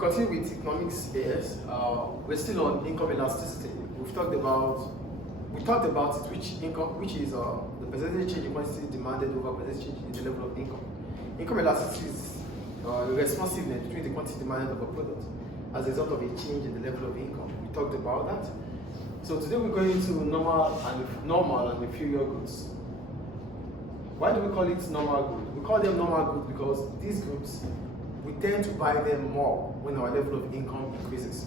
continue with economics AS. We're still on income elasticity. We talked about it, which is the percentage change in quantity demanded over percentage change in the level of income. Income elasticity is the responsiveness between the quantity demanded of a product as a result of a change in the level of income. We talked about that. So today we're going into normal and inferior goods. Why do we call it normal good? We call them normal goods because these goods, we tend to buy them more when our level of income increases.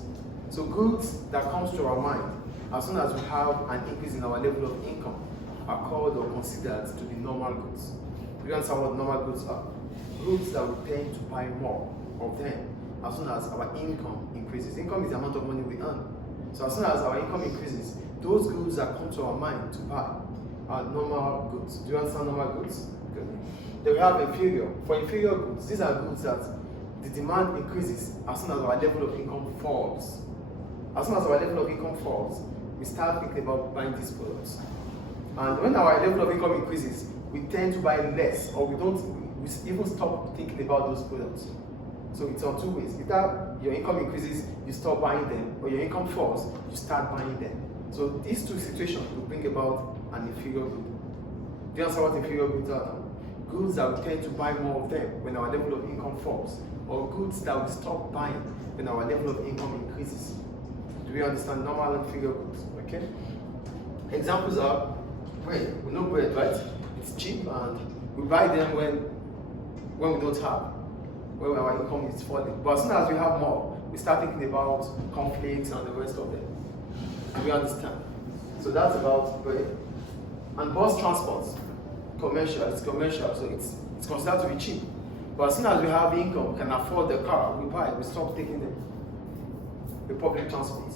So goods that comes to our mind as soon as we have an increase in our level of income are called or considered to be normal goods. Do you understand what normal goods are? Goods that we tend to buy more of them as soon as our income increases. Income is the amount of money we earn. So as soon as our income increases, those goods that come to our mind to buy are normal goods. Do you understand normal goods? Good. Then we have inferior. For inferior goods, these are goods that the demand increases as soon as our level of income falls. As soon as our level of income falls, we start thinking about buying these products. And when our level of income increases, we tend to buy less, or we even stop thinking about those products. So it's on two ways. Either your income increases, you stop buying them, or your income falls, you start buying them. So these two situations will bring about an inferior good. Do you understand what inferior goods are now? Goods that we tend to buy more of them when our level of income falls, or goods that we stop buying when our level of income increases. Do we understand normal and inferior goods? Okay? Examples are bread. We know bread, right? It's cheap and we buy them when we don't have, when our income is falling. But as soon as we have more, we start thinking about cornflakes and the rest of them. Do we understand? So that's about bread. And bus transport, it's commercial, so it's considered to be cheap. But as soon as we have income, we can afford the car, we buy it, we stop taking the public transport.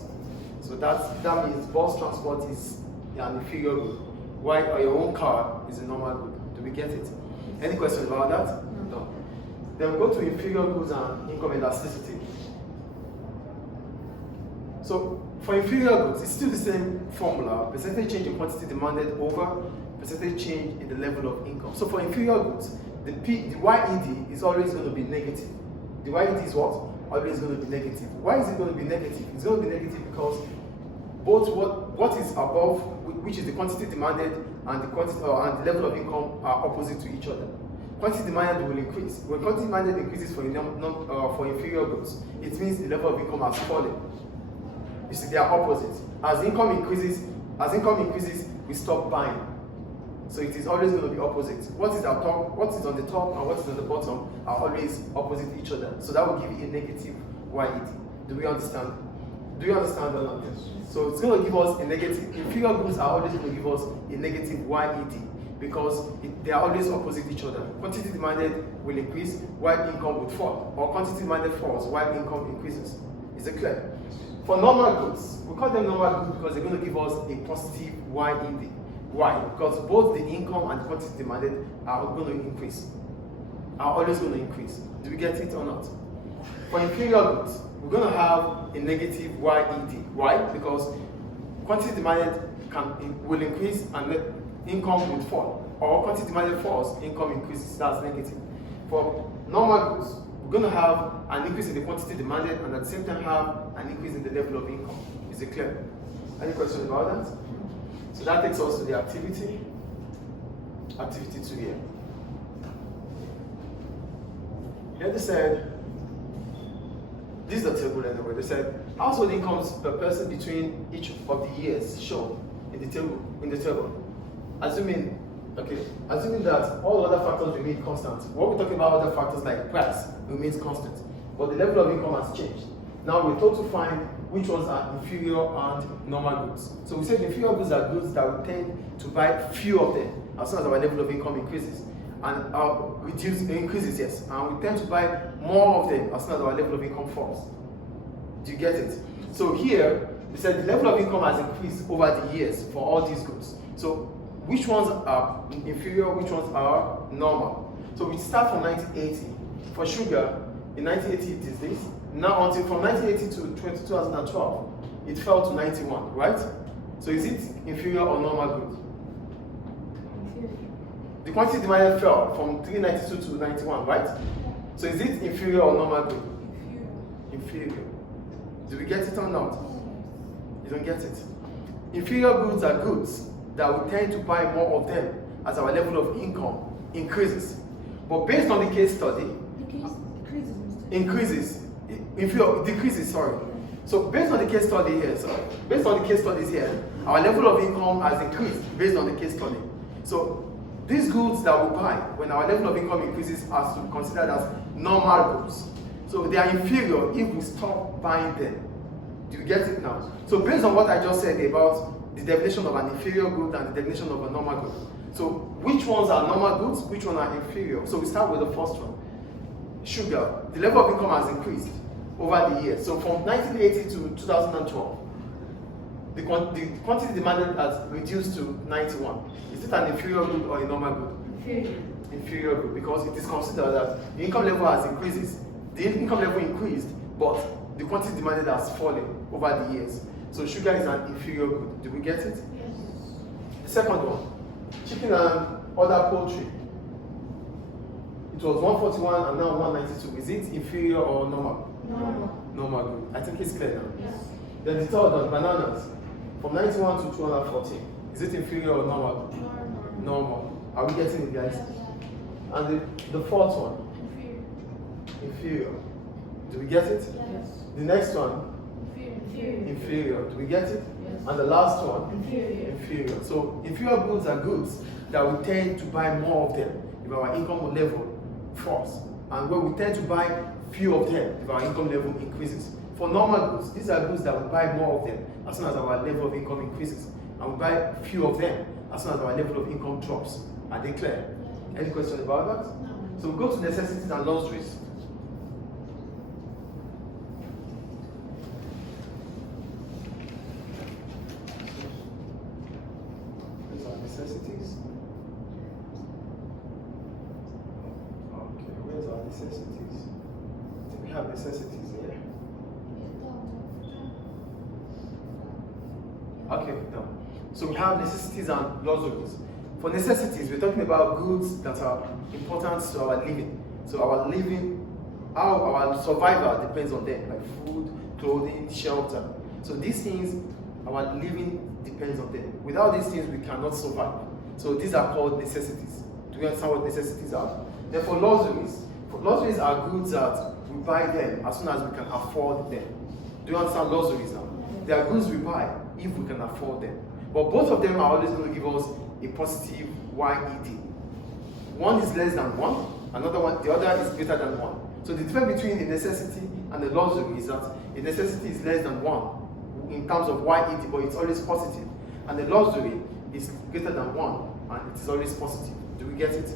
So that means bus transport is an inferior good, while your own car is a normal good. Do we get it? Any questions about that? No. Then we go to inferior goods and income elasticity. So for inferior goods, it's still the same formula: percentage change in quantity demanded over percentage change in the level of income. So for inferior goods, the YED is always going to be negative. The YED is what? Always going to be negative. Why is it going to be negative? It's going to be negative because both what is above, which is the quantity demanded, and the quantity and the level of income are opposite to each other. Quantity demanded will increase. When quantity demanded increases for inferior goods, it means the level of income has fallen. You see, they are opposite. As income increases, we stop buying. So it is always going to be opposite. What is on the top and what is on the bottom are always opposite each other. So that will give you a negative YED. Do we understand? Do you understand or not? Yes. So it's going to give us a negative. Inferior goods are always going to give us a negative YED because they are always opposite each other. Quantity demanded will increase while income would fall, or quantity demanded falls while income increases. Is it clear? For normal goods, we call them normal goods because they're going to give us a positive YED. Why? Because both the income and the quantity demanded are going to increase, are always going to increase. Do we get it or not? For inferior goods, we're going to have a negative YED. Why? Because quantity demanded will increase and income will fall. Or quantity demanded falls, income increases. That's negative. For normal goods, we're going to have an increase in the quantity demanded and at the same time have an increase in the level of income. Is it clear? Any questions about that? So that takes us to the activity 2 here. Here they said, this is the table anyway, they said household incomes per person between each of the years shown in the table. Assuming that all other factors remain constant. What we're talking about, other factors like price remains constant, but the level of income has changed. Now we're told to find which ones are inferior and normal goods. So we said inferior goods are goods that we tend to buy few of them as soon as our level of income increases, and increases, yes, and we tend to buy more of them as soon as our level of income falls. Do you get it? So here we said the level of income has increased over the years for all these goods. So which ones are inferior, which ones are normal? So we start from 1980. For sugar, in 1980 it is this. Now until from 1980 to 2012, it fell to 91, right? So is it inferior or normal good? Inferior. The quantity demanded fell from 392 to 91, right? So is it inferior or normal good? Inferior. Do we get it or not? You don't get it. Inferior goods are goods that we tend to buy more of them as our level of income increases. But based on the case study, decreases, sorry. So based on the case study here, based on the case studies here, our level of income has increased based on the case study. So these goods that we buy, when our level of income increases, are to be considered as normal goods. So they are inferior if we stop buying them. Do you get it now? So based on what I just said about the definition of an inferior good and the definition of a normal good. So which ones are normal goods, which ones are inferior? So we start with the first one. Sugar. The level of income has increased over the years. So from 1980 to 2012, the quantity demanded has reduced to 91. Is it an inferior good or a normal good? Inferior. Inferior good, because it is considered that the income level has increased. The income level increased, but the quantity demanded has fallen over the years. So sugar is an inferior good. Do we get it? Yes. The second one, chicken and other poultry. It was 141 and now 192. Is it inferior or normal? Normal. Normal good. I think it's clear now. Yes. Then the third one, bananas. From 91 to 214. Is it inferior or normal? Normal. Normal. Are we getting it, guys? Yes. And the fourth one, Inferior. inferior. Do we get it? Yes. The next one, Inferior. inferior. Do we get it? Yes. And the last one, Inferior. inferior. So inferior goods are goods that we tend to buy more of them if our income level falls, and where we tend to buy few of them if our income level increases. For normal goods, these are goods that we buy more of them as soon as our level of income increases, and we buy few of them as soon as our level of income drops. Are they clear? Any question about that? No. So we go to necessities and luxuries. These are necessities. Okay, where's our necessities? I think we have necessities here. Okay, no. So we have necessities and luxuries. For necessities, we're talking about goods that are important to our living. So our living, how our survival depends on them, like food, clothing, shelter. So these things, our living depends on them. Without these things, we cannot survive. So these are called necessities. Do you understand what necessities are? Then for luxuries are goods that we buy them as soon as we can afford them. Do you understand luxuries now? They are goods we buy if we can afford them. But both of them are always going to give us a positive YED. One is less than one, the other is greater than one. So the difference between a necessity and a luxury is that a necessity is less than one in terms of YED, but it's always positive. And a luxury is greater than one, and it is always positive. Do we get it?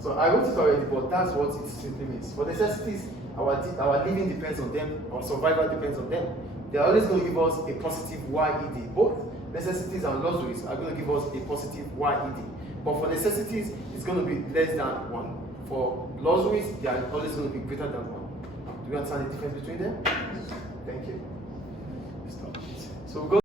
So I wrote it already, but that's what it simply means. For necessities, our living depends on them, our survival depends on them. They're always going to give us a positive YED. Both necessities and luxuries are going to give us a positive YED. But for necessities, it's going to be less than one. For luxuries, they are always going to be greater than one. Do you understand the difference between them? Thank you. Stop. So we go